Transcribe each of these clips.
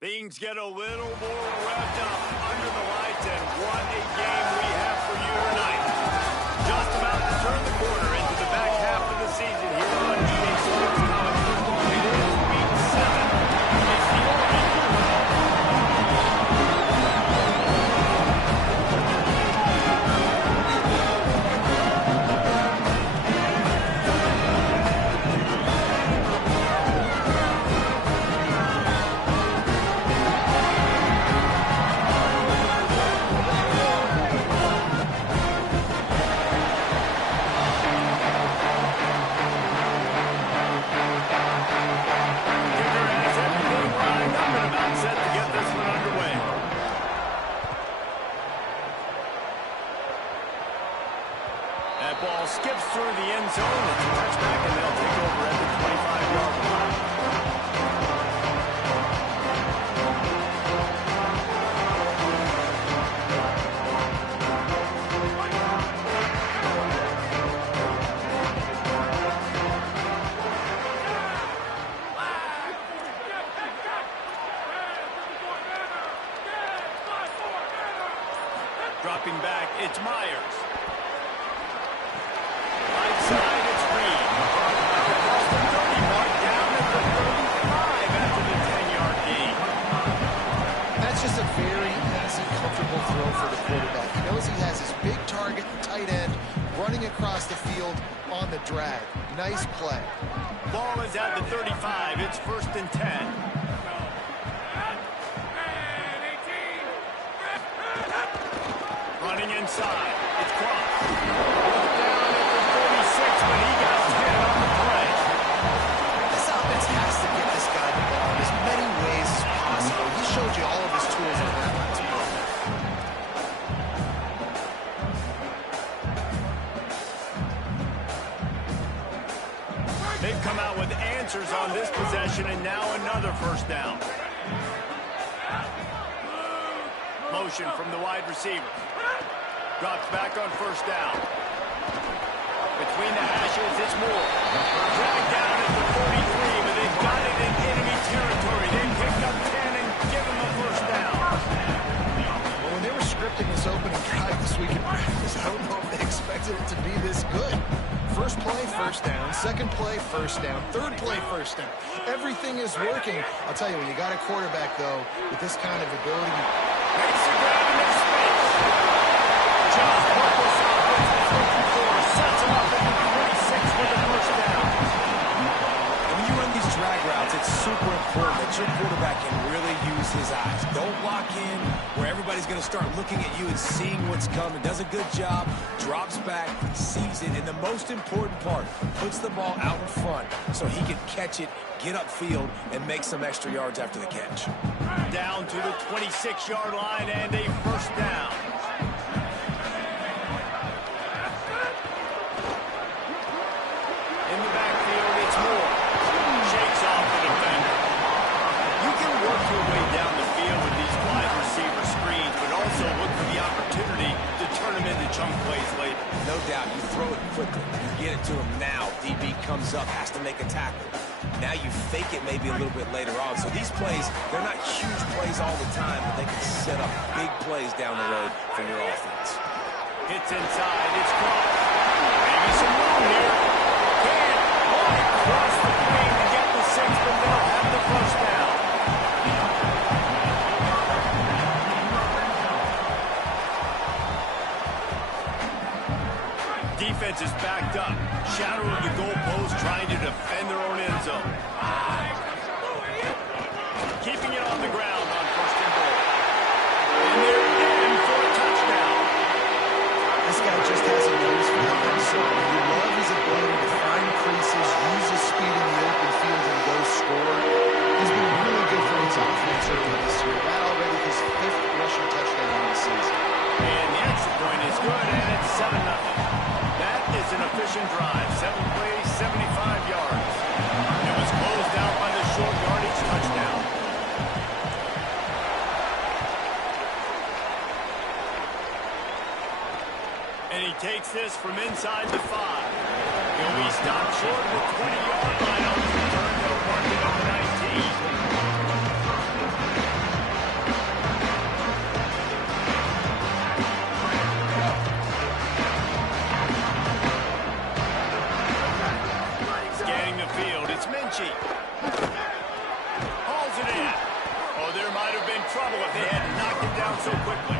Things get a little more revved up under the lights, and what a game we have for you tonight. Just about to turn the corner into the back half of the season here on EA Sports College Football. It is Week 7. It's the Orange. Ball skips through the end zone. It's a touchback, and they'll take over at the 25-yard line. Dropping back, it's Myers. Side, it's Reed. Across the 30 mark, down at the 35 after the 10-yard gain. That's just a very easy, comfortable throw for the quarterback. He knows he has his big target, tight end, running across the field on the drag. Nice play. Ball is at the 35. It's 1st and 10. Running inside. It's Cross. But he got 10 on the play. This offense has to get this guy the ball in as many ways as possible. He showed you all of his tools on that last play. They've come out with answers on this possession, and now another 1st down. Motion from the wide receiver. Drops back on 1st down. Between the hashes, it's Moore. Dragged down at the 43, but they've got it in enemy territory. They picked up 10 and give him a 1st down. Well, when they were scripting this opening drive this week in practice, I don't know if they expected it to be this good. First play, 1st down. Second play, 1st down. Third play, 1st down. Everything is working. I'll tell you, when you got a quarterback, though, with this kind of ability. Makes the grab in their space. Just what this offense was looking for. Sets him up at the 46 for the 1st down. When you run these drag routes, it's super important that your quarterback can really use his eyes. Don't lock in where everybody's going to start looking at you and seeing what's coming. Does a good job, drops back, sees it, and the most important part, puts the ball out in front so he can catch it, get upfield, and make some extra yards after the catch. Down to the 26-yard line and a 1st down. In the backfield, it's Moore. Shakes off the defender. You can work your way down the field with these wide receiver screens, but also look for the opportunity to turn them into chunk plays later. No doubt, you throw it quickly. You get it to him now. DB comes up, has to make a tackle. Now you fake it maybe a little bit later on. So these plays, they're not huge plays all the time, but they can set up big plays down the road for your offense. Hits inside, it's Cross. Maybe some room here. Across the green to get the 6, but they'll have the 1st down. Defense is backed up. Shadow of the goalpost trying to defend their own end zone. Keeping it on the ground on 1st and goal. And they're in for a touchdown. This guy just has a nose for the end zone. You love his ability to find creases, use his speed in the open field, and go score. He's been really good for his offense this year. That already his 5th rushing touchdown in the season. And the extra point is good, and it's 7-0. That is an efficient drive. 7 plays, 75 yards. It was closed out by the short yardage touchdown. And he takes this from inside the 5. He'll be stopped short of the 20-yard line on the return. They'll mark it up 19. Minchie. Hauls it in. Oh, there might have been trouble if they hadn't knocked it down so quickly.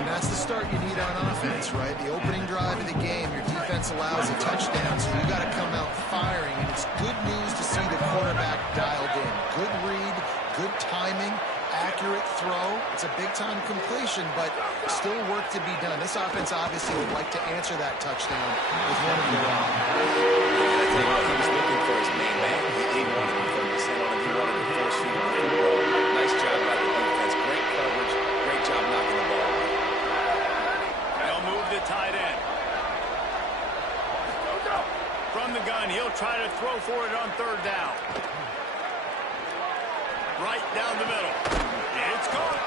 And that's the start you need on offense, right? The opening drive of the game, your defense allows a touchdown, so you got to come out firing. And it's good news to see the quarterback dialed in. Good read, good timing, accurate throw. It's a big-time completion, but still work to be done. This offense obviously would like to answer that touchdown with one of their own. I think what he was looking for his main man. He wanted to focus in on him. He wanted to force feed him the football. Nice job by the defense. Great coverage. Great job knocking the ball away. They'll move the tight end. From the gun, he'll try to throw for it on third down. Right down the middle. It's caught.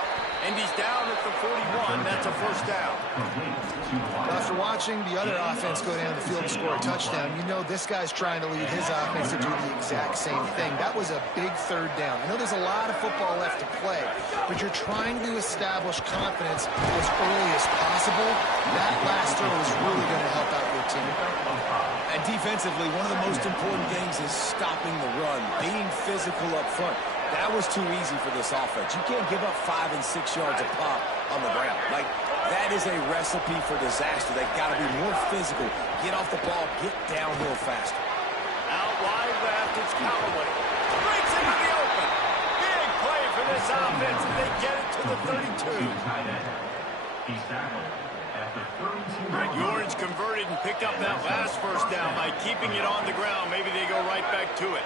And he's down at the 41. That's a first down. After watching the other offense go down the field and score a touchdown, you know this guy's trying to lead his offense to do the exact same thing. That was a big third down. I know there's a lot of football left to play, but you're trying to establish confidence as early as possible. That last throw is really going to help out your team. And defensively, one of the most important things is stopping the run, being physical up front. That was too easy for this offense. You can't give up 5 and 6 yards a pop on the ground. Like, that is a recipe for disaster. They've got to be more physical. Get off the ball. Get downhill faster. Out wide left, it's Callaway. Breaks into the open. Big play for this offense as they get it to the 32. The Orange converted and picked up that last first down by keeping it on the ground. Maybe they go right back to it.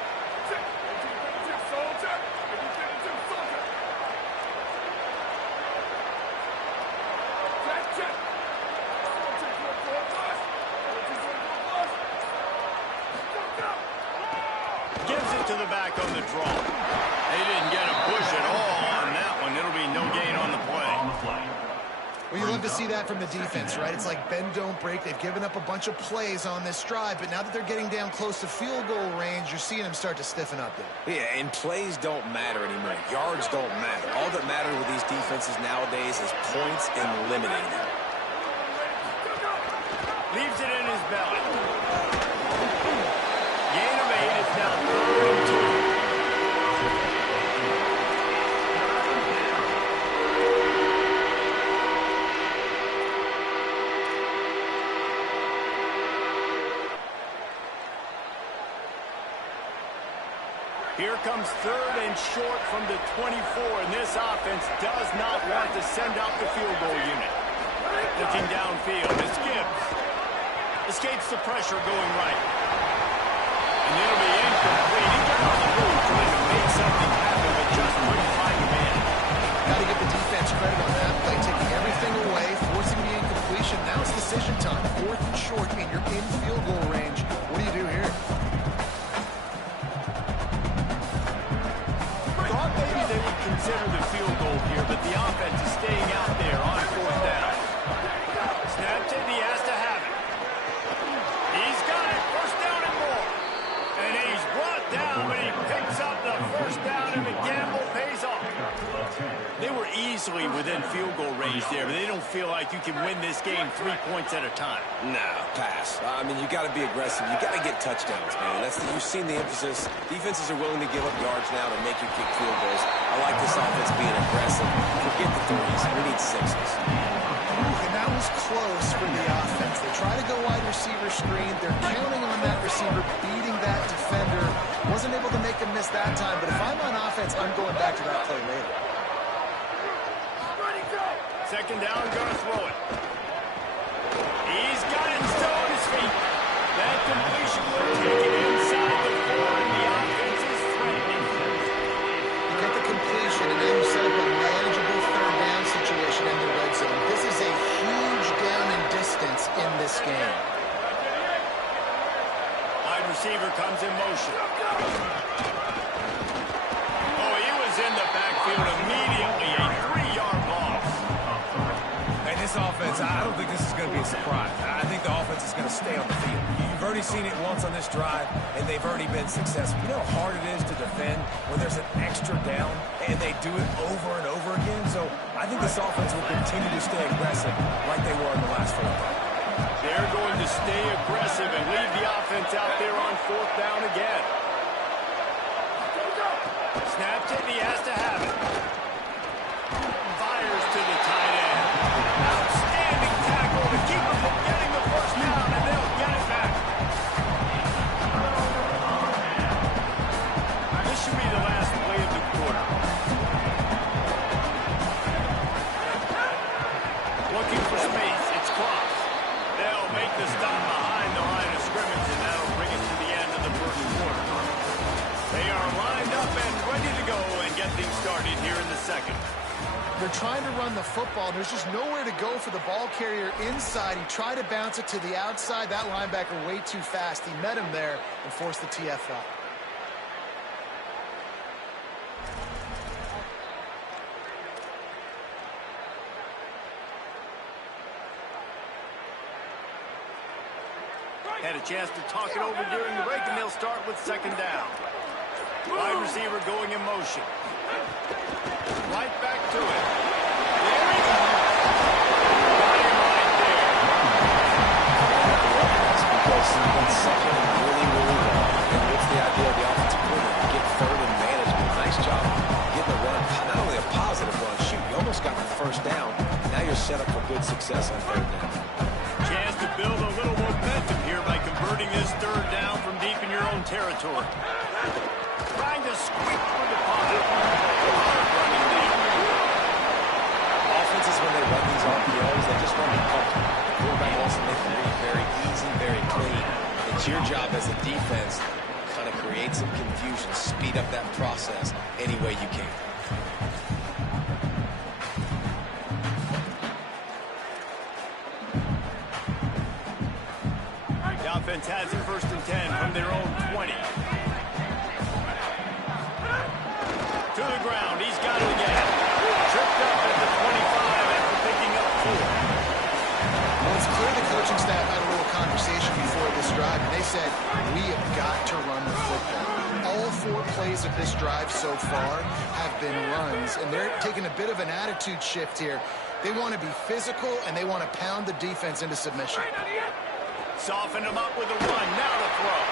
Gives it to the back on the draw. They didn't get a push at all on that one. It'll be no gain on the play. Well, you love to see that from the defense, right? It's like bend, don't break. They've given up a bunch of plays on this drive, but now that they're getting down close to field goal range, you're seeing them start to stiffen up there. Yeah, and plays don't matter anymore. Yards don't matter. All that matters with these defenses nowadays is points and limiting them. Leaves it in his belly. Gain of 8 is now 3rd and 2. Here comes 3rd and short from the 24, and this offense does not want to send out the field goal unit. Looking downfield, it's Gibbs. Escapes the pressure going right. And it'll be incomplete. He got on the move trying to make something happen, but just couldn't find a man. Got to give the defense credit on that play, taking everything away, forcing the incompletion. Now it's decision time. 4th and short, and you're in field goal range. What do you do here? Thought maybe they would consider the field goal here, but the offense is staying out there on 4th down. Snapped it, he has to have it. He's got it, 1st down and more. And he's brought down, but he picks up the 1st down, and the gamble pays off. They were easily within field goal range there, but they don't feel like you can win this game 3 points at a time. No, pass. I mean, you got to be aggressive. You got to get touchdowns, man. You've seen the emphasis. Defenses are willing to give up yards now to make you kick field goals. I like this offense being aggressive. Forget the 3s. We need 6s. And that was close for the offense. They try to go wide receiver screen. They're counting on that receiver beating that defender. Wasn't able to make him miss that time, but if I'm on offense, I'm going back to that play later. 2nd down, gonna throw it. He's got it still on his feet. That completion will take it inside the 4, and the offense is threatening. You get the completion, and then you set up a manageable 3rd down situation in the red zone. This is a huge down in distance in this game. Wide receiver comes in motion. Oh, he was in the backfield immediately. A 3-yard loss. And this offense, I don't think this is going to be a surprise. I think the offense is going to stay on the field. You've already seen it once on this drive, and they've already been successful. You know how hard it is to defend when there's an extra down, and they do it over and over again? So I think this offense will continue to stay aggressive like they were in the last 4. They're going to stay aggressive and leave the offense out there on 4th down again. Snaps it, and he has to have it. Fires to the tight end. Outstanding tackle to keep him from getting the first down, and they'll get it back. This should be the last play of the quarter. Looking for space. It's Cross. They'll make the stop behind the line of scrimmage, and that'll bring it to the end of the first quarter. They are lined up and ready to go and get things started here in the second. They're trying to run the football. There's just nowhere to go for the ball carrier inside. He tried to bounce it to the outside. That linebacker way too fast. He met him there and forced the TFL. Had a chance to talk it over during the break, and they'll start with second down. Wide receiver going in motion. Right back to it. There he goes. Got him right there. That's because he went second really, really well. And what's the idea of the offensive coordinator? Get third and management. Nice job getting the run. Not only a positive run, shoot, you almost got the first down. Now you're set up for good success on third down. Chance to build a little momentum here by converting this third down from deep in your own territory. Trying to squeak through the pocket. Running there. Offenses, when they run these RPOs, they just run them comfortable. The quarterback wants to make them read very easy, very clean. It's your job as a defense to kind of create some confusion, speed up that process any way you can. The offense has it 1st and 10 from their own 20. To the ground. He's got it again. Tripped up at the 25 after picking up 4. Well, it's clear the coaching staff had a little conversation before this drive, and they said, we have got to run the football. All 4 plays of this drive so far have been runs, and they're taking a bit of an attitude shift here. They want to be physical, and they want to pound the defense into submission. Soften him up with a run. Now to throw.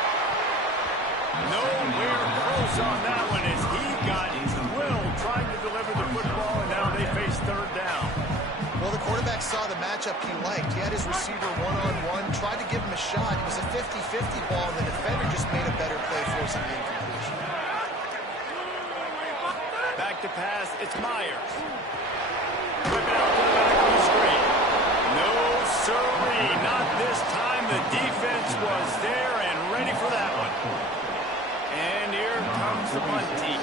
Nowhere close on that one as he got drilled trying to deliver the football, and now they face third down. Well, the quarterback saw the matchup he liked. He had his receiver one-on-one, tried to give him a shot. It was a 50-50 ball, and the defender just made a better play, forcing the incompletion. Back to pass. It's Myers. Whip it out to the back of the screen. No, sirree. Not this time. The defense was there and ready for that one. And here comes the punt team.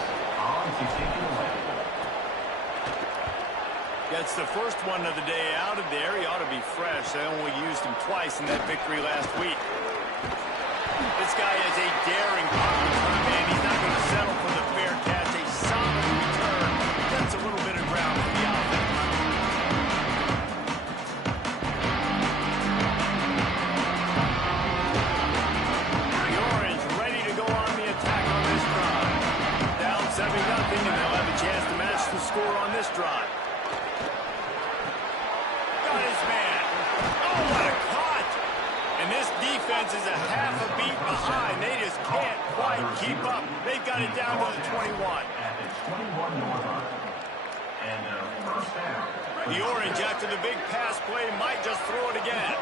Gets the first one of the day out of there. He ought to be fresh. They only used him twice in that victory last week. This guy is a daring punt return man. He's not going to settle for the fair catch. A solid return. Gets a little bit of ground for the offense. The Orange ready to go on the attack on this drive. Down 7-0, and they'll have a chance to match the score on this drive. Got his man. Oh, what a cut! And this defense is a half a beat behind. They just can't quite keep up. They've got it down to the 21. The Orange, after the big pass play, might just throw it again.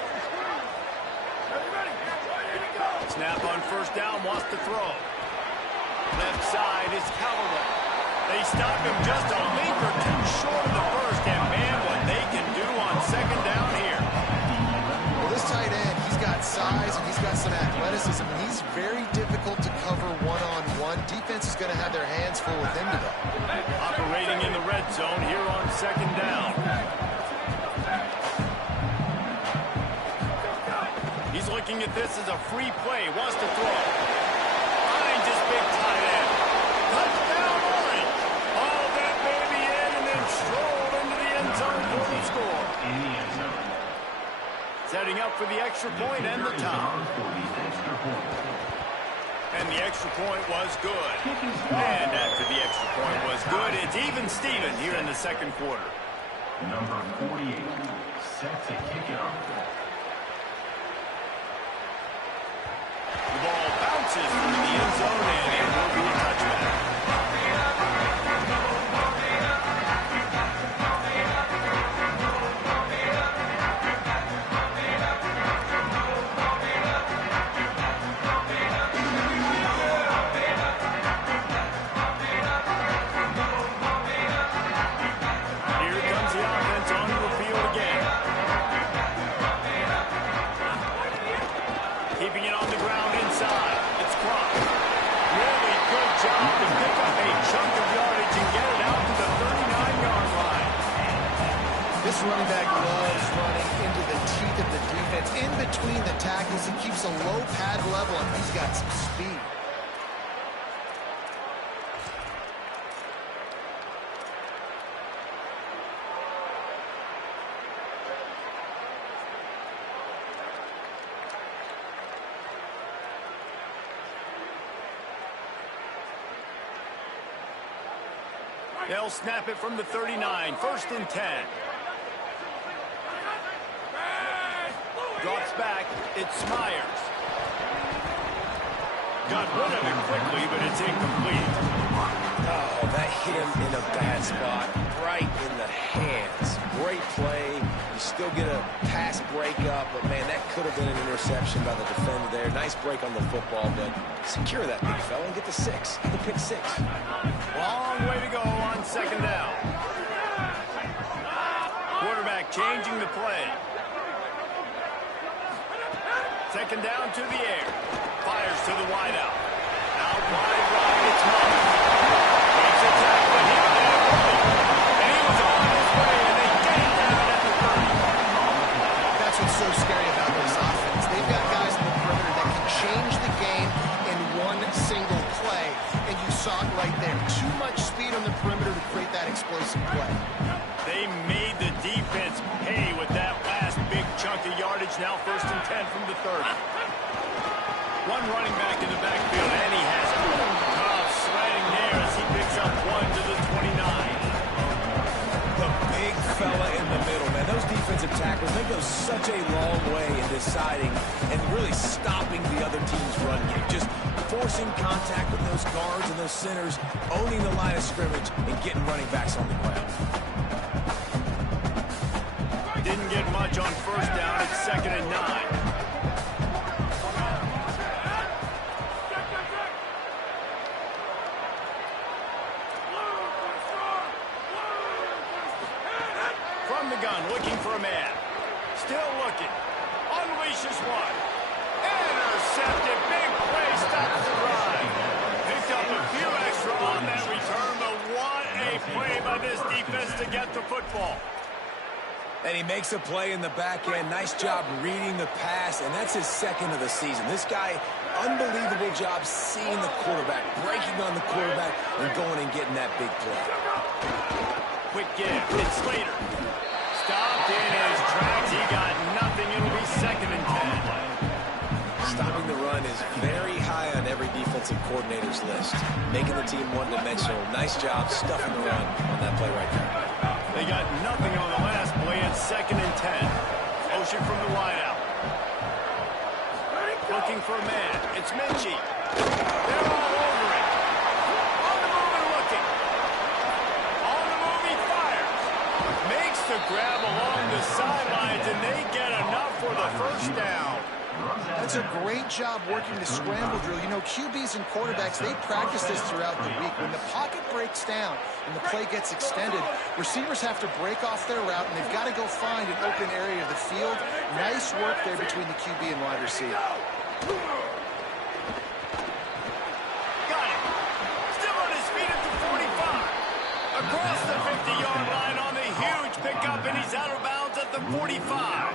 Snap on first down, wants to throw. Left side is Callaway. They stop him just a link or two short of the first, and man, what they can do on second down here. Well, this tight end, he's got size and he's got some athleticism, and he's very difficult to cover one-on-one. Defense is going to have their hands full with him today. Operating in the red zone here on second down. He's looking at this as a free play, wants to throw. Finds his big tight end. Touchdown, Orange. All that baby in and then strolled into the end zone for the score. Setting up for the extra point and the tie. And the extra point was good. And after the extra point was good, it's even Steven here in the second quarter. Number 48, set to kick it off. The ball bounces through the end zone, and it will be a touchback. to pick up a chunk of yardage and get it out to the 39-yard line. This running back loves running into the teeth of the defense. In between the tackles, he keeps a low pad level, and he's got some speed. They'll snap it from the 39, 1st and 10. Drops back, it's Myers. Got rid of it quickly, but it's incomplete. Oh, that hit him in a bad spot, right in the hands. Great play. You still get a pass breakup, but man, that could have been an interception by the defender there. Nice break on the football, but secure that big fella and get the 6. The pick 6. Long way to go on 2nd down. Quarterback changing the play. 2nd down to the air. Fires to the wideout. Out wide right, it's Myers. Makes a tackle, and he was there early. And he was on his way, and they get him down at the 30. That's what's so scary about this offense. They've got guys in the perimeter that can change the game in one single play, and you saw it right there. Too much speed on the perimeter to create that explosive play. They made the defense pay with that last big chunk of yardage. Now 1st and 10 from the 30. One running back in the backfield, and he has it. Tough sliding there as he picks up 1 to the 29. The big fella in the middle, man. Those defensive tackles, they go such a long way in deciding and really stopping the other team's run game. Just forcing contact with those guards and those centers, owning the line of scrimmage, and getting running backs on the ground. Didn't get much on 1st down. It's 2nd and 9. From the gun, looking for a man. Still looking. Unleashes one. Intercepted. Big play. Stops the drive. Picked up a few extra on that return, but what a play by this defense to get the football. And he makes a play in the back end. Nice job reading the pass, and that's his 2nd of the season. This guy, unbelievable job seeing the quarterback, breaking on the quarterback, and going and getting that big play. Quick give. It's Slater. Stopped in his tracks. He got nothing. It'll be 2nd and 10. Stopping the run is very high on every defensive coordinator's list. Making the team one-dimensional. Nice job stuffing the run on that play right there. They got nothing on the last play. It's 2nd and 10. Motion from the wideout. Looking for a man. It's Minchie. They're all over it. On the move and looking. On the move, he fires. Makes the grab along the sidelines, and they get enough for the 1st down. That's a great job working the scramble drill. You know, QBs and quarterbacks, they practice this throughout the week. When the pocket breaks down and the play gets extended, receivers have to break off their route, and they've got to go find an open area of the field. Nice work there between the QB and wide receiver. Got it. Still on his feet at the 45. Across the 50-yard line on the huge pickup, and he's out of bounds at the 45.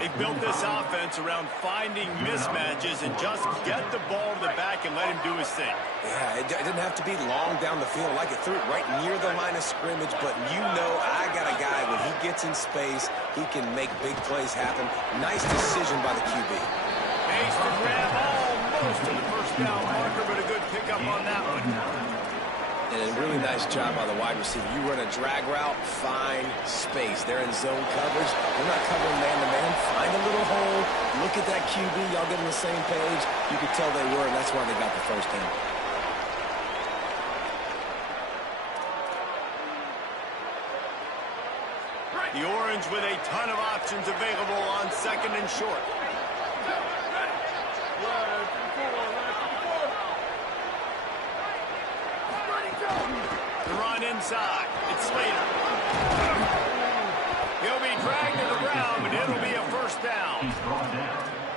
They built this offense around finding mismatches and just get the ball to the back and let him do his thing. Yeah, it didn't have to be long down the field. Like it threw it right near the line of scrimmage, but you know I got a guy, when he gets in space, he can make big plays happen. Nice decision by the QB. Makes the grab almost to the 1st down marker, but a good pickup on that one. And a really nice job by the wide receiver. You run a drag route, find space. They're in zone coverage. They're not covering man-to-man. Find a little hole. Look at that QB. Y'all get on the same page. You could tell they were, and that's why they got the 1st down. The Orange with a ton of options available on 2nd and short. The run inside. It's Slater. He'll be dragged to the ground, but it'll be a 1st down.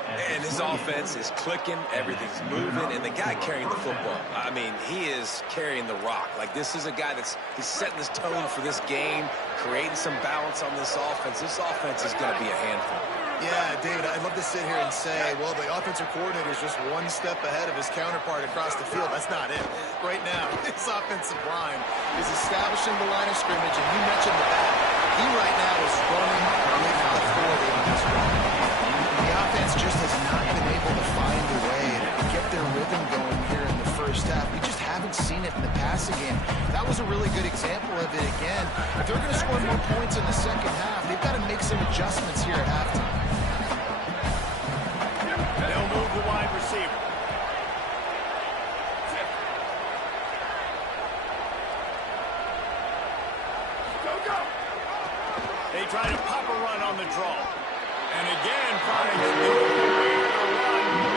And his offense is clicking, everything's moving, and the guy carrying the football, I mean, he is carrying the rock. Like, this is a guy he's setting this tone for this game, creating some balance on this offense. This offense is going to be a handful. Yeah, David, I'd love to sit here and say, well, the offensive coordinator is just one step ahead of his counterpart across the field. That's not it. Right now, this offensive line is establishing the line of scrimmage, and you mentioned the back. He right now is running with authority on this run. The offense just has not been able to find a way to get their rhythm going here in the first half. We just haven't seen it in the passing game. That was a really good example of it again. If they're going to score more points in the second half, they've got to make some adjustments here at halftime. They'll move the wide receiver. They try to pop a run on the draw. And again, trying to do it.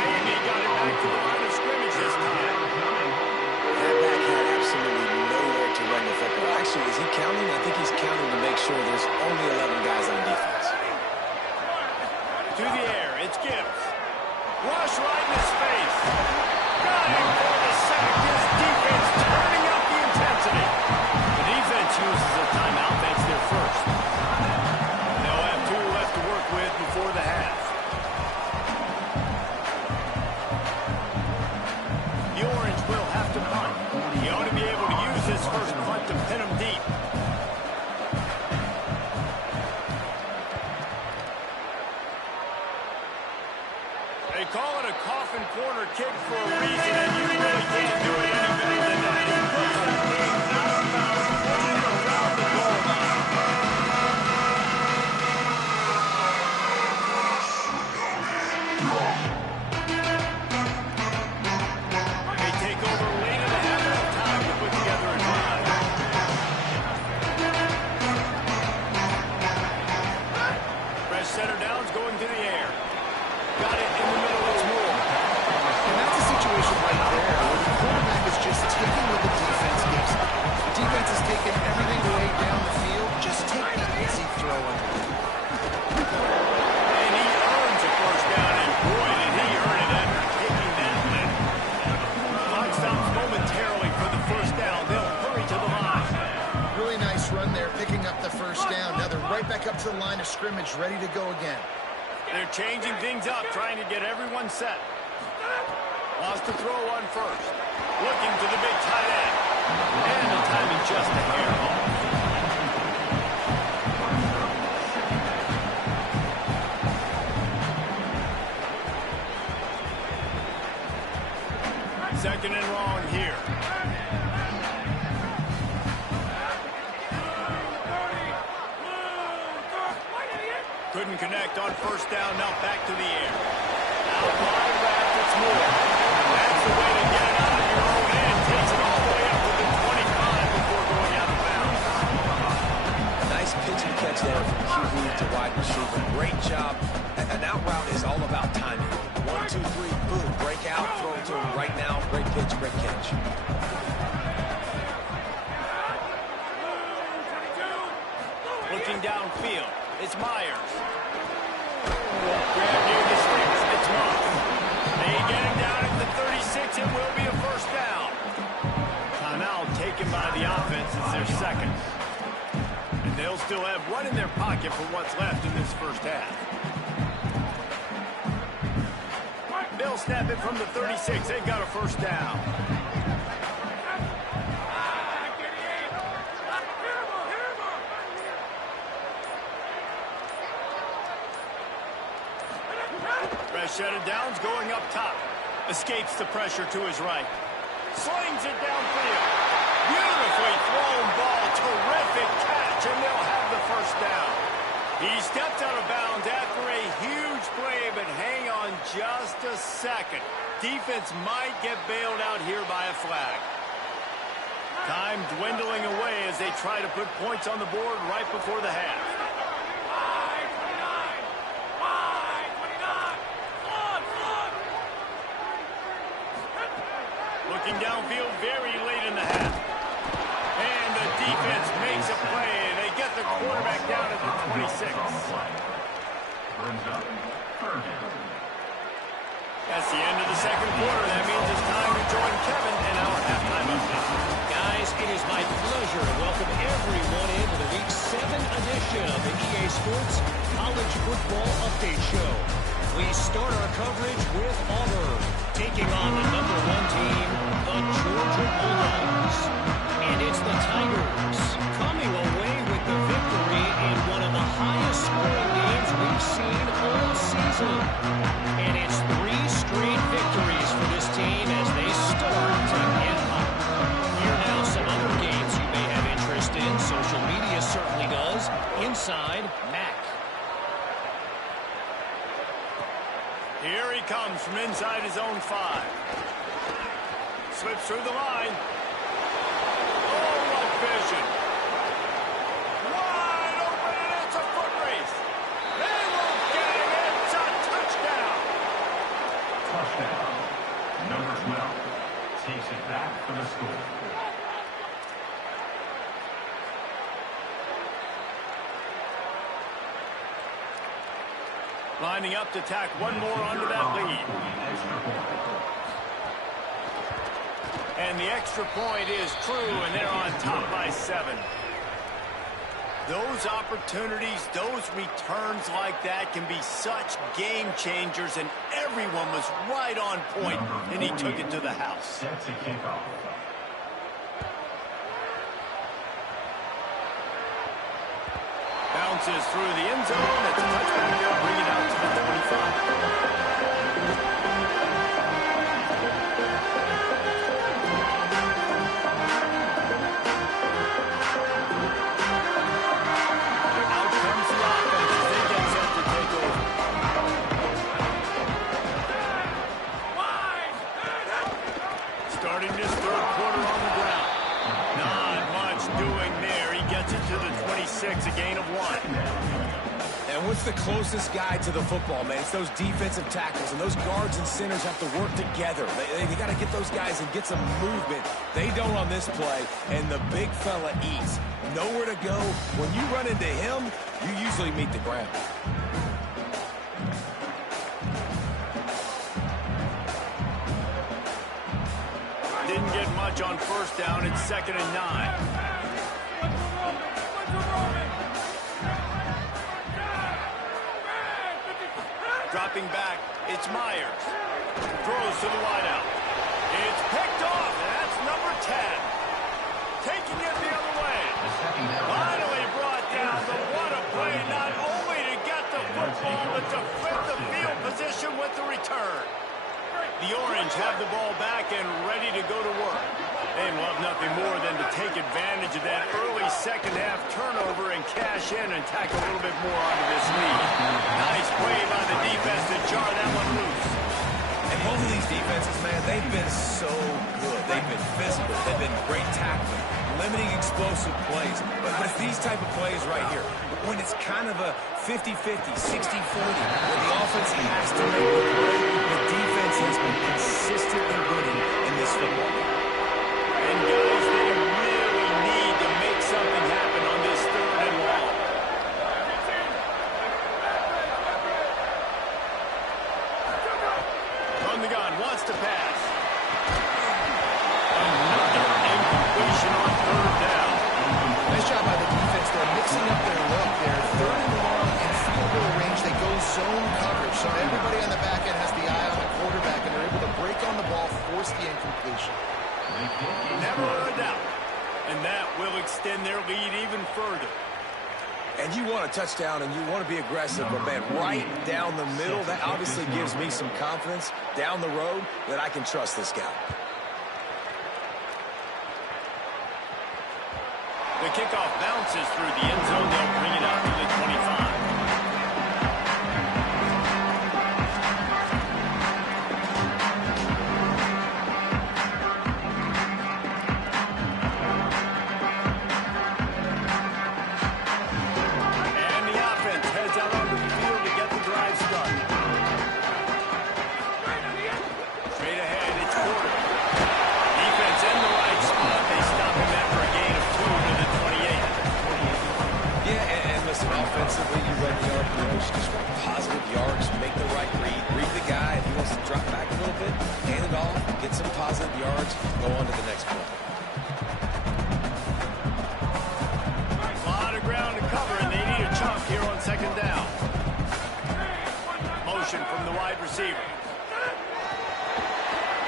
Maybe got it back to the line of scrimmage this time. That back had absolutely nowhere to run the football. Actually, is he counting? I think he's counting to make sure there's only 11 guys on defense. To the air, it's Gibbs. Rush right in his face. Got him for the sack. His defense turning up the intensity. The defense uses a timeout. That's their first. They'll have 2 left to work with before the half. The Orange will have to punt. He ought to be able to use his first punt to pin him deep. They call it a coffin corner kick for a reason, and you really can't do it any better than that. He puts the team outbound right around the goal line. They take over late in the half, enough time to put together a drive. Fresh center downs going to the air. Got it in the middle, it's Moore. And that's a situation right there where the quarterback is just taking what the defense gives him. The defense is taking everything away down the field. Just take the easy throw underneath. And he earns a first down, and boy, did he earn it after taking that win. Clock stops momentarily for the first down. They'll hurry to the line. Really nice run there, picking up the first down. Now they're right back up to the line of scrimmage, ready to go again. They're changing things up, trying to get everyone set. Wants to throw one first. Looking to the big tight end. And the timing just a hair off. Second and long here. Couldn't connect on first down, now back to the air. Out wide back, it's Moore. That's the way to get it out of your own end. Takes it all the way up to the 25 before going out of bounds. Nice pitch and catch there from QB to wide receiver. Great job. An out route is all about timing. 1, 2, 3, boom, break out, throw it to him right now. Great pitch, great catch. Looking downfield, it's Myers. Grab near the sticks, it's Moss. They get him down at the 36, it will be a first down. Timeout taken by the offense, it's their second. And they'll still have one in their pocket for what's left in this first half. They'll snap it from the 36, they've got a first down. Set of downs going up top. Escapes the pressure to his right. Slings it downfield. Beautifully thrown ball. Terrific catch, and they'll have the first down. He stepped out of bounds after a huge play, but hang on just a second. Defense might get bailed out here by a flag. Time dwindling away as they try to put points on the board right before the half. Looking downfield very late in the half. And the defense makes a play. They get the quarterback down at the 26. That's the end of the second quarter. That means it's time to join Kevin in our halftime update. Guys, it is my pleasure to welcome everyone into the Week 7 edition of the EA Sports College Football Update Show. We start our coverage with Auburn, taking on the #1 team, the Georgia Bulldogs. And it's the Tigers coming away with the victory in one of the highest scoring games we've seen all season. And it's 3 straight victories for this team as they start to get hot. Here are now some other games you may have interest in. Social media certainly does. Inside Mac. Here he comes from inside his own 5. Slips through the line. Oh, what vision. Wide open, and it's a foot race. They won't get it. It's a touchdown. Touchdown. Number 12 takes it back for the score. Lining up to tack one more onto that lead. And the extra point is true, and they're on top by 7. Those opportunities, those returns like that can be such game changers, and everyone was right on point, and he took it to the house. Set to kick off. Bounces through the end zone. It's a touchback. They'll bring it out to the 25. Out comes the offense as they get set to take over. Starting this third quarter on the ground. Not much doing there. He gets it to the 26, a gain of 1. And what's the closest guy to the football, man? It's those defensive tackles, and those guards and centers have to work together. They got to get those guys and get some movement. They don't on this play, and the big fella eats. Nowhere to go. When you run into him, you usually meet the ground. Didn't get much on first down. It's 2nd and 9. Dropping back, it's Myers. Throws to the wideout. It's picked off, and that's number 10. Taking it the other way. Finally brought down, but what a play, not only to get the football, but to flip the field position with the return. The Orange have the ball back and ready to go to work. They'd love nothing more than to take advantage of that early second-half turnover and cash in and tack a little bit more onto this lead. Nice play by the defense to jar that one loose. And both of these defenses, man, they've been so good. They've been physical. They've been great tackling, limiting explosive plays. But it's these type of plays right here, when it's kind of a 50-50, 60-40, where the offense has to make the play, the defense has been consistently winning in this football game. And guys, they really need to make something happen on this 3rd and long. On the gun, wants to pass. Another incompletion on 3rd down. Nice job by the defense. They're mixing up their look there. 3rd and long in field goal range. They go zone coverage. So everybody on the back end has the eye on the quarterback, and they're able to break on the ball, force the incompletion. Never a doubt. And that will extend their lead even further. And you want a touchdown and you want to be aggressive, but man, right down the middle, that obviously gives me some confidence down the road that I can trust this guy. The kickoff bounces through the end zone. They'll bring it out to the 25. Offensively, yards, go on to the next play. A lot of ground to cover, and they need a chunk here on second down. Motion from the wide receiver.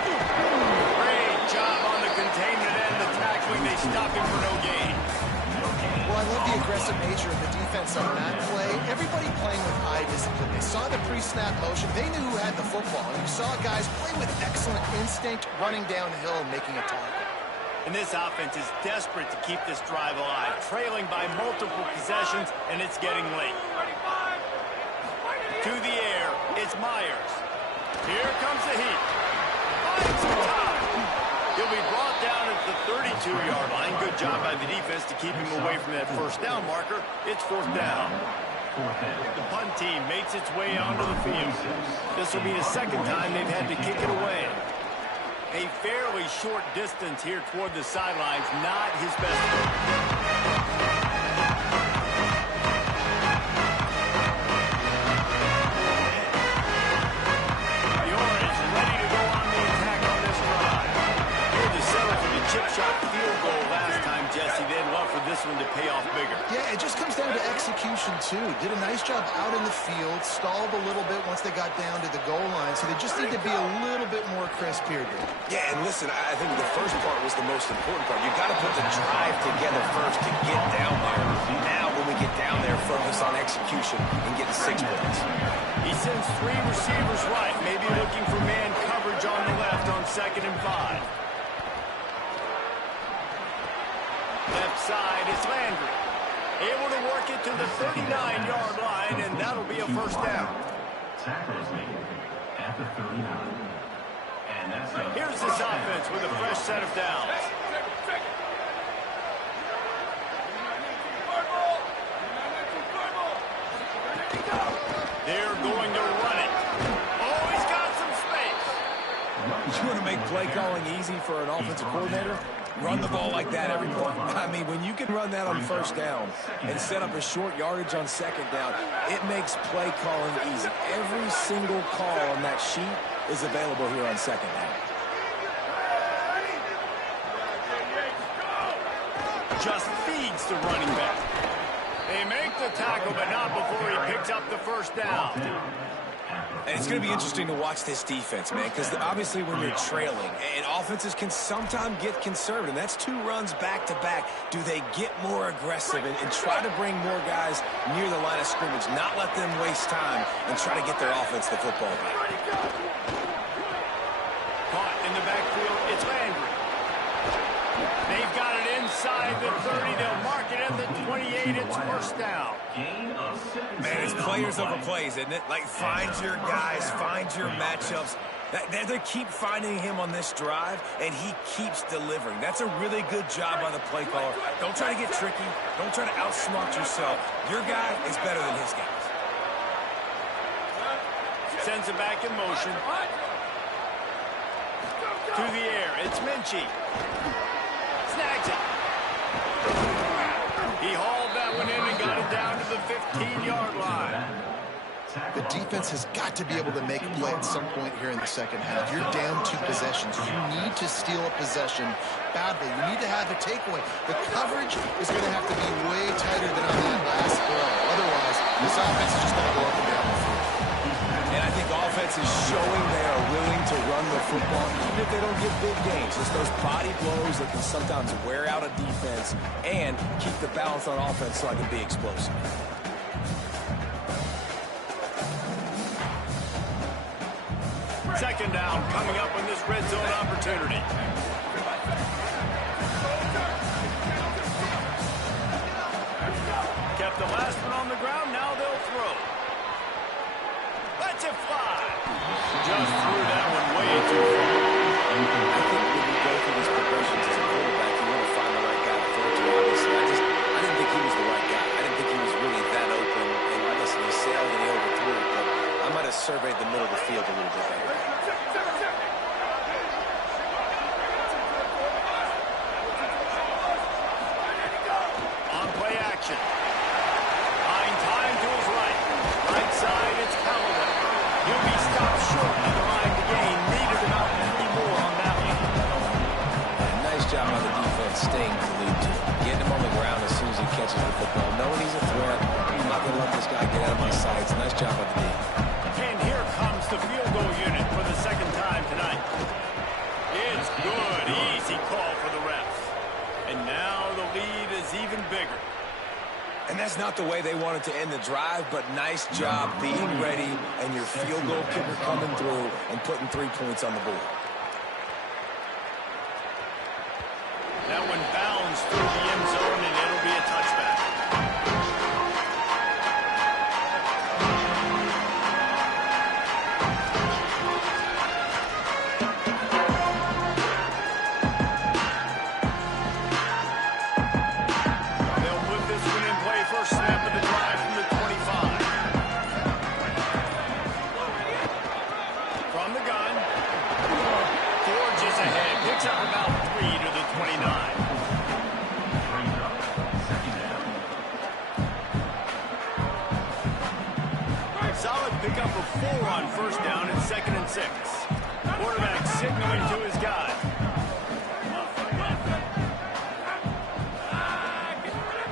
Great job on the containment and the tackling. They stop him for no gain. Well, I love the aggressive nature of the defense on that play. Everybody playing with eye discipline. They saw the pre-snap motion. They knew who had the football. And you saw guys play with excellent instinct, running downhill and making a tackle. And this offense is desperate to keep this drive alive, trailing by multiple possessions, and it's getting late. To the air, it's Myers. Here comes the heat. Finds some time. He'll be brought down at the 32-yard line. Good job by the defense to keep him away from that first down marker. It's fourth down. The punt team makes its way onto the field. This will be the second time they've had to kick it away. A fairly short distance here toward the sidelines, not his best work. Chip shot field goal last time, Jesse. They'd love for this one to pay off bigger. Yeah, it just comes down to execution, too. Did a nice job out in the field, stalled a little bit once they got down to the goal line, so they just need to be a little bit more crisp here, dude. Yeah, and listen, I think the first part was the most important part. You got to put the drive together first to get down there. Now, when we get down there, focus on execution and getting 6 points. He sends 3 receivers right, maybe looking for man coverage on the left on 2nd and 5. Left side is Landry. Able to work it to the 39-yard line, and that'll be a first down. Tackles made at the 39. And that's a Here's this offense with a fresh set of downs. They're going to run it. Oh, he's got some space. You want to make play calling easy for an offensive coordinator? Run the ball like that every play. I mean, when you can run that on first down and set up a short yardage on second down, it makes play calling easy. Every single call on that sheet is available here on second down. Just feeds the running back. They make the tackle, but not before he picks up the first down. And it's going to be interesting to watch this defense, man, because obviously when you're trailing, and offenses can sometimes get conservative. That's 2 runs back-to-back. Do they get more aggressive and try to bring more guys near the line of scrimmage, not let them waste time, and try to get their offense the football back? Caught in the backfield, it's Landry. They've got it inside the 30. They'll mark it at the 28. It's first down. Man, it's players over plays, isn't it? Like, find your guys, find your matchups. They keep finding him on this drive, and he keeps delivering. That's a really good job by the play caller. Don't try to get tricky. Don't try to outsmart yourself. Your guy is better than his guys. Sends it back in motion. To the air, it's Minchie. Snags it. He hauled that one in and got it down to the 15-yard line. The defense has got to be able to make a play at some point here in the second half. You're down 2 possessions. You need to steal a possession badly. You need to have a takeaway. The coverage is going to have to be way tighter than on that last throw. Otherwise, this offense is just going to go up and down the field. And I think offense is showing they are willing to run the football, even if they don't get big gains. It's those body blows that can sometimes wear out a defense and keep the balance on offense so I can be explosive. Second down coming up on this red zone opportunity. Kept the last one on the ground. Now they'll throw. Let's it fly. Just threw that one way too far. I think when you go through these progressions as a quarterback, you want to find the right guy to throw to. Obviously, I didn't think he was the right guy. I didn't think he was really that open. And listen, he sailed and he overthrew it, but I might have surveyed the middle of the field a little bit better. On play action. Buying time to his right. Right side, it's Callaway. He'll be stopped short of the line to gain. Needed about 50 more on that one. instinct to lead to it. Getting him on the ground as soon as he catches the football. Knowing he's a threat, I'm not going to let this guy get out of my sights. Nice job by the D. And here comes the field goal unit for the second time tonight. It's good. Easy call for the refs. And now the lead is even bigger. And that's not the way they wanted to end the drive, but nice job being ready and your field goal kicker coming through and putting 3 points on the board. That one bounds through the end zone, and it'll be a touchback. They'll put this one in play. First snap of the drive from the 25. From the gun. Forges ahead. Picks up about 3 to the 29. Brings up second down. Solid pickup of 4 on first down and 2nd and 6. Quarterback signaling to his guy.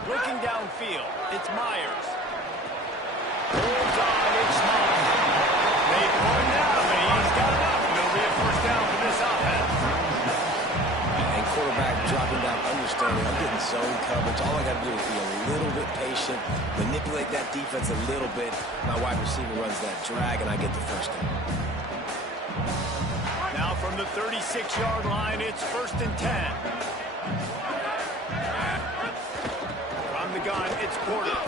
Looking downfield, it's Myers. Holds on, it's small. They pull him down, and he's got enough. It'll be a first down for this offense. And quarterback dropping down, understanding I'm getting zone coverage. All I got to do is be a little bit patient, manipulate that defense a little bit. My wide receiver runs that drag, and I get the first down. Now from the 36-yard line, it's 1st and 10. From the gun, it's Porter.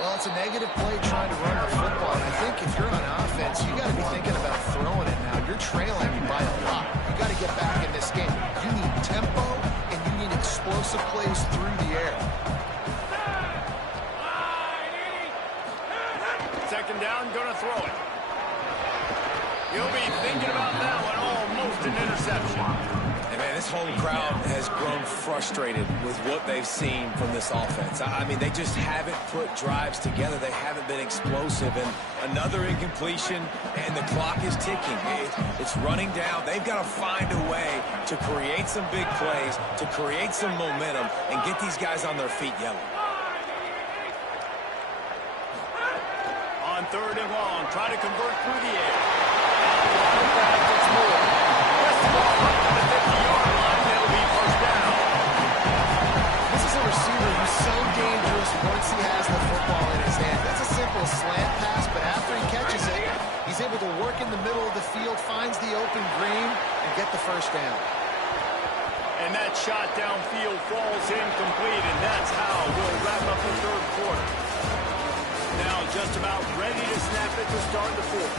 Well, it's a negative play trying to run the football. And I think if you're on offense, you got to be thinking about throwing it now. You're trailing by a lot. You got to get back in this game. You need tempo, and you need explosive plays through the air. 2nd down, gonna throw it. You'll be thinking about that one, almost an interception. And man, this home crowd has grown frustrated with what they've seen from this offense. I mean, they just haven't put drives together. They haven't been explosive. And another incompletion, and the clock is ticking. It's running down. They've got to find a way to create some big plays, to create some momentum, and get these guys on their feet yelling. On 3rd and long, try to convert through the air. It's Moore. Gets the ball up to the 50-yard line. That'll be first down. This is a receiver who's so dangerous once he has the football in his hand. That's a simple slant pass, but after he catches it, he's able to work in the middle of the field, finds the open green, and get the first down. And that shot downfield falls incomplete, and that's how we'll wrap up the 3rd quarter. Now just about ready to snap it to start the 4th.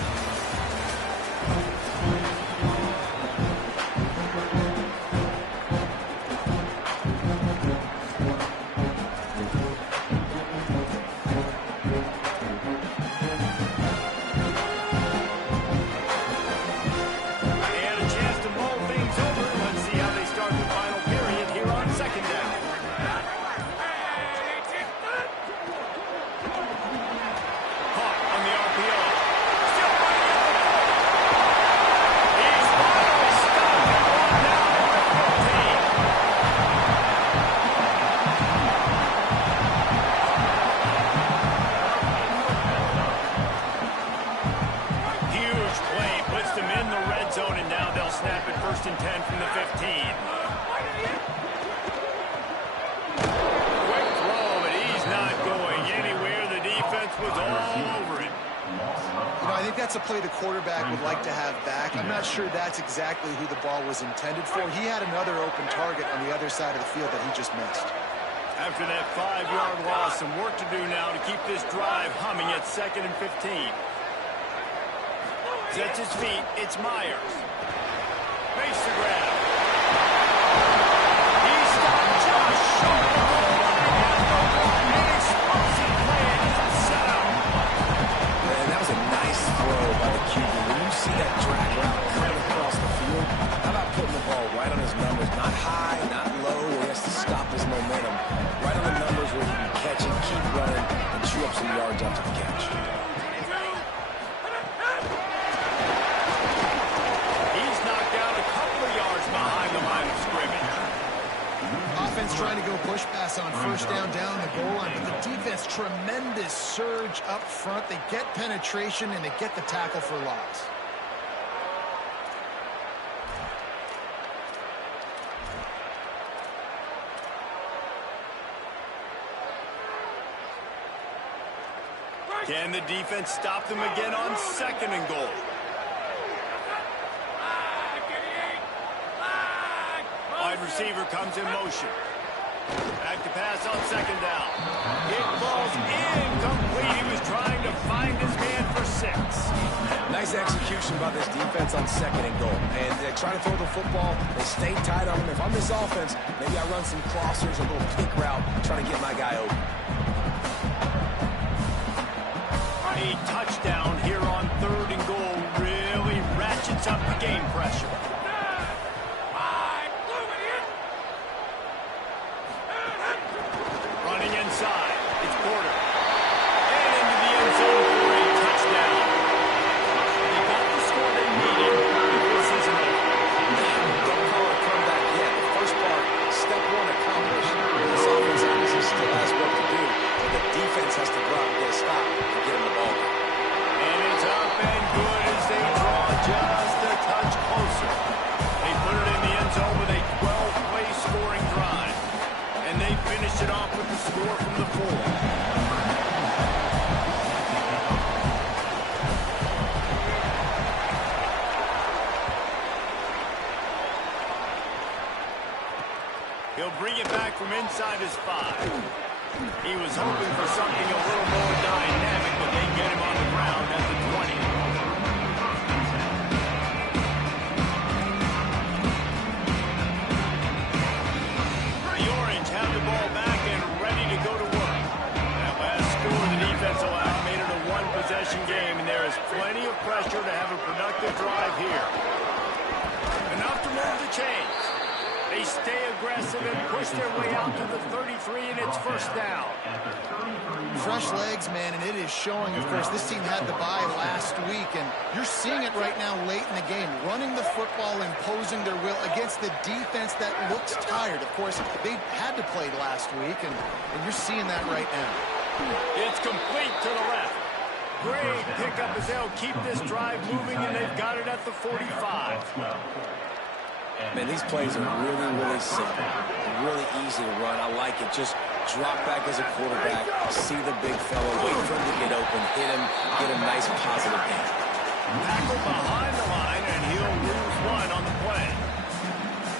That's a play the quarterback would like to have back. I'm not sure that's exactly who the ball was intended for. He had another open target on the other side of the field that he just missed. After that 5-yard loss, some work to do now to keep this drive humming at 2nd and 15. Sets his feet, it's Myers. Makes the grab. He stopped just short of the goal line at the 1. An explosive play, and it's set up. Man, that was a nice throw by the QB. When you see that drag route coming across the field, how about putting the ball right on his numbers? Not high, not low, where he has to stop his momentum. Right on the numbers where he can catch it, keep running, and chew up some yards after the catch. He's knocked out a couple of yards behind the line of scrimmage. offense trying to go push pass on first down the goal line, but the defense, tremendous surge up front. They get penetration, and they get the tackle for loss. Can the defense stop them again on 2nd and goal? Wide receiver comes in motion. Back to pass on 2nd down. It falls incomplete. He was trying to find his man for 6. Nice execution by this defense on 2nd and goal. And they're trying to throw the football. They stay tight on him. If I'm this offense, maybe I run some crossers, a little kick route, trying to get my guy open. A touchdown here on 3rd and goal really ratchets up the game pressure. Running inside, it's Porter. And into the end zone for a touchdown. They got the score they needed, but this isn't over. Don't call it a comeback yet. The first part, step 1 accomplished. This offense obviously still has work to do, but the defense has to go out and get a stop and get him the ball. And it's up and good as they draw just a touch closer. They put it in the end zone with a 12-play scoring drive. And they finish it off with the score from the 4. He'll bring it back from inside his 5. He was hoping for something a little more dynamic, but they get him on the ground at the 20. The Orange have the ball back and ready to go to work. That last score the defense allowed made it a 1-possession game, and there is plenty of pressure to have a productive drive here. Enough to move the chains. They stay aggressive and push their way out to the 33, and it's 1st down. Fresh legs, man, and it is showing. Of course, this team had the bye last week, and you're seeing it right now late in the game. Running the football, imposing their will against the defense that looks tired. Of course, they had to play last week, and you're seeing that right now. It's complete to the left. Great pickup as they'll keep this drive moving, and they've got it at the 45. Man, these plays are really, really simple. Really easy to run. I like it. Just drop back as a quarterback, see the big fella, wait for him to get open, hit him, get a nice positive gain. Tackle behind the line, and he'll lose 1 on the play.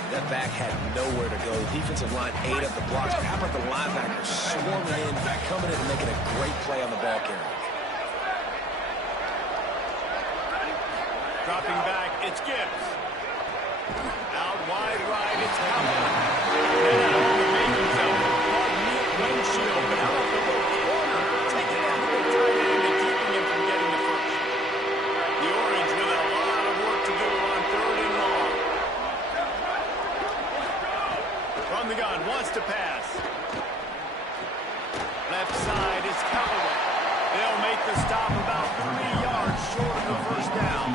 That back had nowhere to go. Defensive line ate up the blocks. How about the linebackers swarming in, coming in and making a great play on the ball carrier? Dropping back, it's Gibbs. Out wide right, it's Howard. And out on the makings of windshield, but out of the low corner, taking out the tight end and keeping him from getting the first. The Orange with a lot of work to do on 3rd and long. From the gun, wants to pass. Left side is Callaway. They'll make the stop about 3 yards short of the 1st down.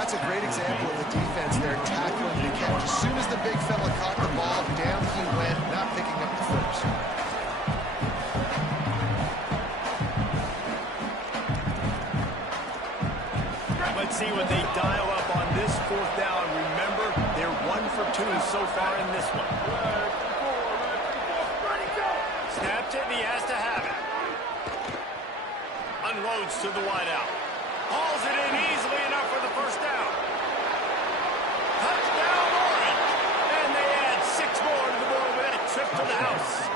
That's a great example of the defense there tackling the catch. As soon as the big fella caught the ball, down he went, not picking up the first. Let's see what they dial up on this 4th down. Remember, they're 1 for 2 so far in this one. Snaps it, and he has to have it. Unloads to the wideout. Hauls it in easily enough for the 1st down. Touchdown, Orange! And they add 6 more to the board with that trip to the house.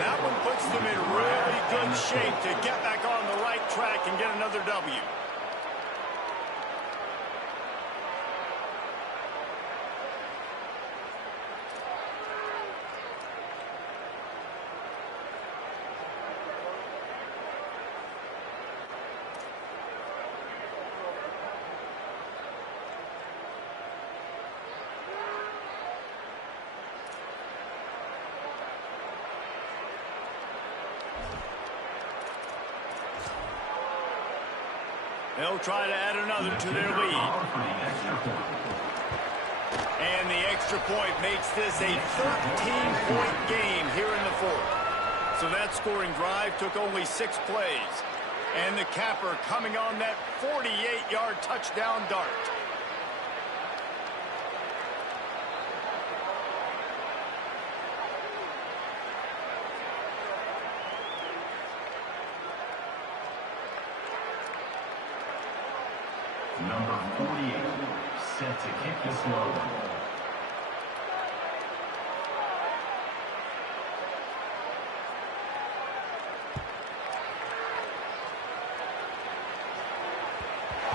That one puts them in really good shape to get back on the right track and get another W. They'll try to add another to their lead. And the extra point makes this a 13-point game here in the fourth. So that scoring drive took only 6 plays. And the capper coming on that 48-yard touchdown dart. Number 48, set to kick this one.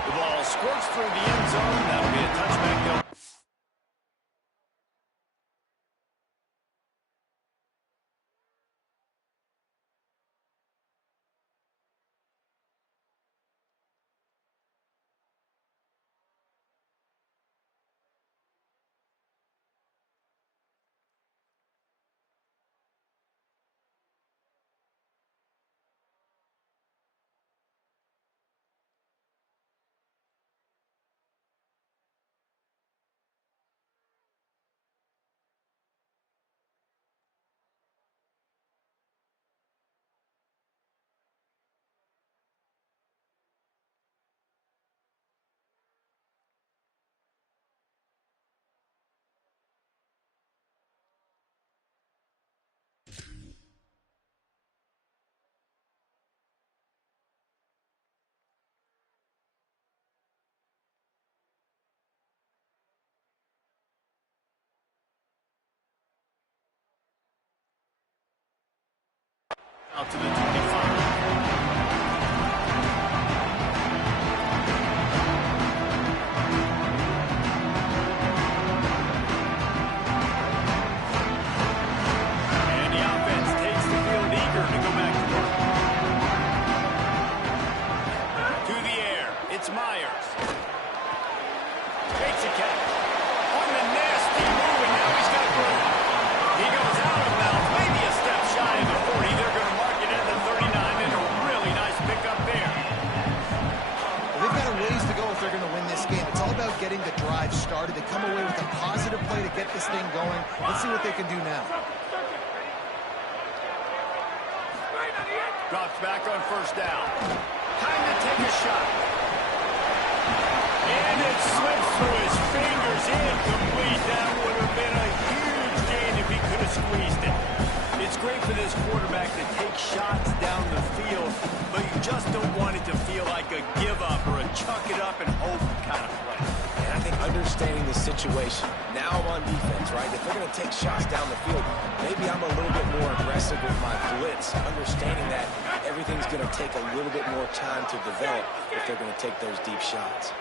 The ball squirts through the end zone. That'll be a touchback. They'll out to the 25. Getting the drive started. They come away with a positive play to get this thing going. Let's see what they can do now. Drops back on first down. Time to take a shot. And it slips through his fingers. Incomplete. That would have been a huge gain if he could have squeezed it. It's great for this quarterback to take shots down the field, but you just don't want it to feel like a give-up or a chuck it up and hope kind of play. And I think understanding the situation, now I'm on defense, right? If they're going to take shots down the field, maybe I'm a little bit more aggressive with my blitz, understanding that everything's going to take a little bit more time to develop if they're going to take those deep shots.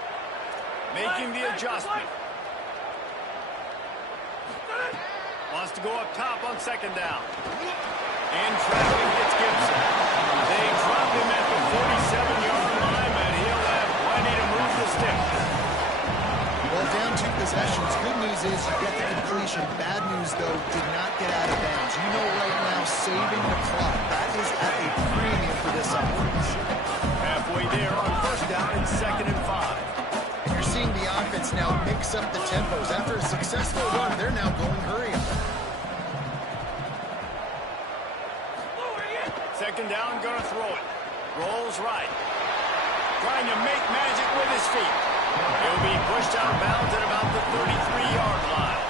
Making the adjustment. Wants to go up top on second down. And traveling gets Gibson. They drop him at the 47-yard line, and he'll have plenty to move the stick. Well, down 2 possessions. Good news is you get the completion. Bad news, though, did not get out of bounds. You know right now, saving the clock. That is at a premium for this offense. Halfway there on first down, it's 2nd and 5. And you're seeing the offense now mix up the tempos. After a successful run, they're now going hurry up. Second down, gonna throw it. Rolls right. Trying to make magic with his feet. He'll be pushed out of bounds at about the 33-yard line.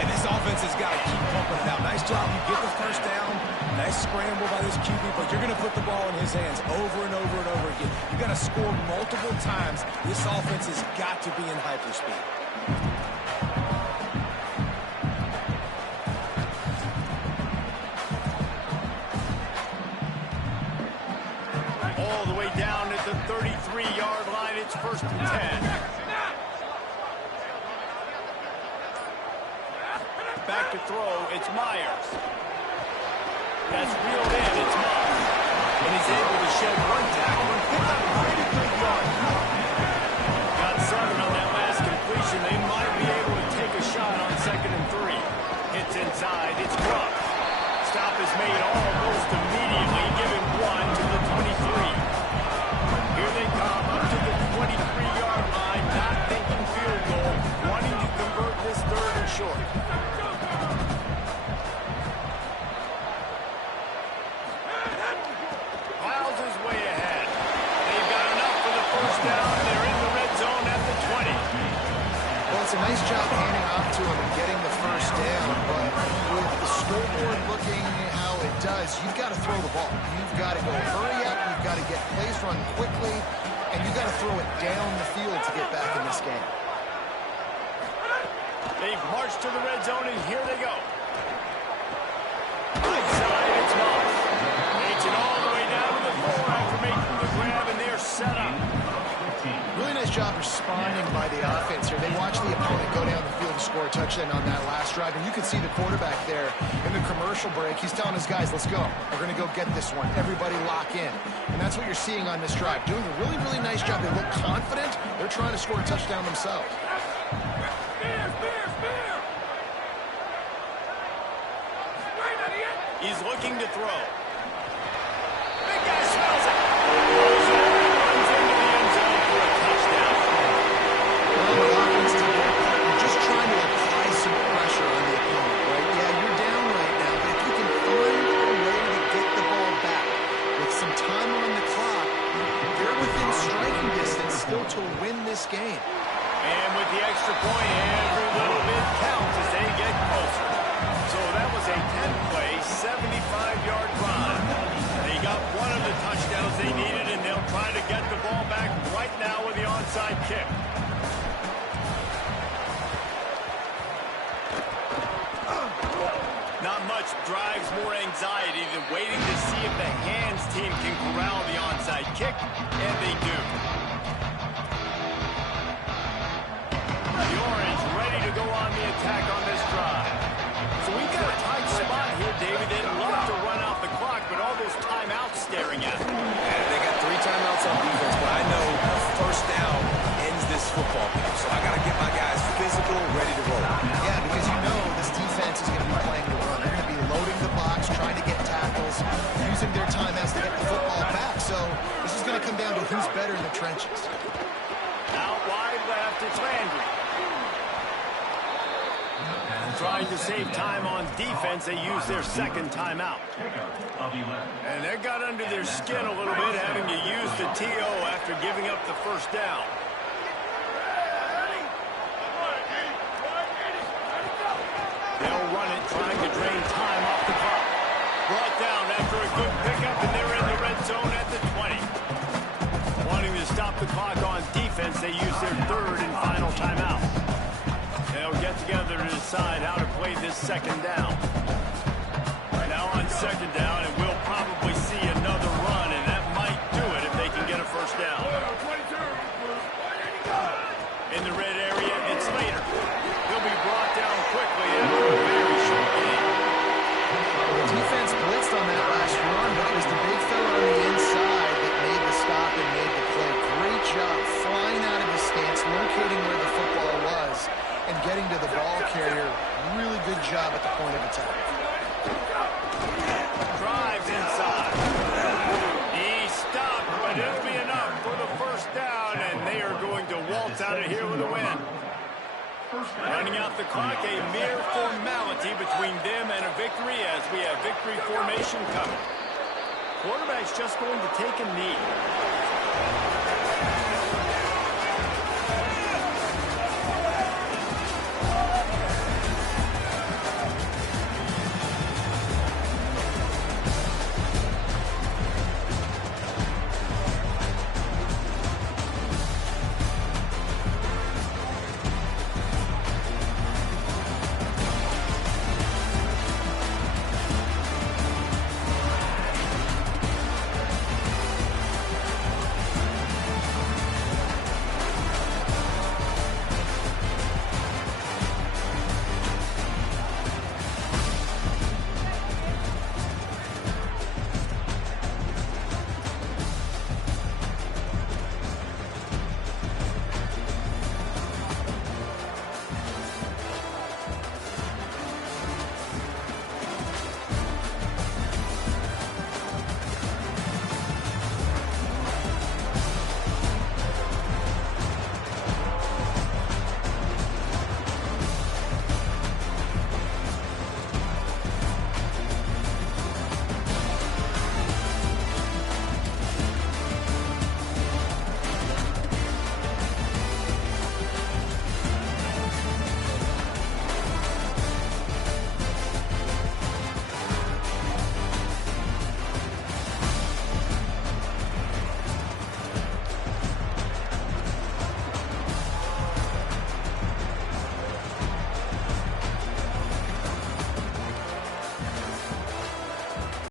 And this offense has got to keep pumping it out. Nice job. You get the first down. Nice scramble by this QB, but you're going to put the ball in his hands over and over and over again. You've got to score multiple times. This offense has got to be in hyperspeed. All the way down at the 33-yard line. It's 1st and 10. Back to throw. It's Myers. That's reeled in. It's Moss. And he's able to shed 1 tackle and pick up a pretty good yard. Got 7 on that last completion. They might be able to take a shot on 2nd and 3. Hits inside. It's Ruff. Stop is made almost immediately, giving 1 to the 23. Here they come up to the 23-yard line, not thinking field goal, wanting to convert short. Piles his way ahead. They've got enough for the first down. They're in the red zone at the 20. Well, it's a nice job handing off to him and getting the first down, but with the scoreboard looking how it does, you've got to throw the ball. You've got to go hurry up, you've got to get plays run quickly, and you've got to throw it down the field to get back in this game. They've marched to the red zone, and here they go. Right side, it's Moss. Makes it all the way down to the floor after making the grab, and they're set up. Really nice job responding by the offense here. They watched the opponent go down the field and score a touchdown on that last drive, and you can see the quarterback there in the commercial break. He's telling his guys, let's go. We're going to go get this one. Everybody lock in. And that's what you're seeing on this drive. Doing a really, really nice job. They look confident. They're trying to score a touchdown themselves. He's looking to throw. Big guy smells it. Goes over and runs into the end zone for a touchdown. Well, the offense did their part. You're just trying to apply some pressure on the opponent, right? Yeah, you're down right now, but if you can find a way to get the ball back with some time on the clock, they're within striking distance still to win this game. And with the extra point, every little bit counts as they get closer. So that was a 10-play, 75-yard drive. They got one of the touchdowns they needed, and they'll try to get the ball back right now with the onside kick. Not much drives more anxiety than waiting to see if the hands team can corral the onside kick, and they do. The Orange ready to go on the attack on this drive. So we've got a tight spot here, David. They'd love to run out the clock, but all those timeouts staring at them. And they got 3 timeouts on defense, but I know a first down ends this football game. So I got to get my guys physical, ready to roll. Yeah, because you know this defense is going to be playing the run. They're going to be loading the box, trying to get tackles, using their timeouts to get the football back. So this is going to come down to who's better in the trenches. Out wide left, it's Landry. Trying to save time on defense, they use their second timeout. And that got under their skin a little bit, having to use the TO after giving up the first down. They'll run it, trying to drain time off the clock. Brought down after a good pickup, and they're in the red zone at the 20. Wanting to stop the clock on defense, they use their third and final timeout. They'll get together to decide how to play this second down. Now on second down, and we'll probably see another run, and that might do it if they can get a first down. In the red area, it's Slater. He'll be brought down quickly after a very short game. The defense blitzed on that last run, but it was the big fella on the inside that made the stop and made the play. Great job flying out of his stance, locating where the football was, and getting to the ball carrier. Really good job at the point of attack. Drives inside. He stopped, but it'll be enough for the first down, and they are going to waltz out of here with a win. Running out the clock, a mere formality between them and a victory as we have victory formation coming. Quarterback's just going to take a knee.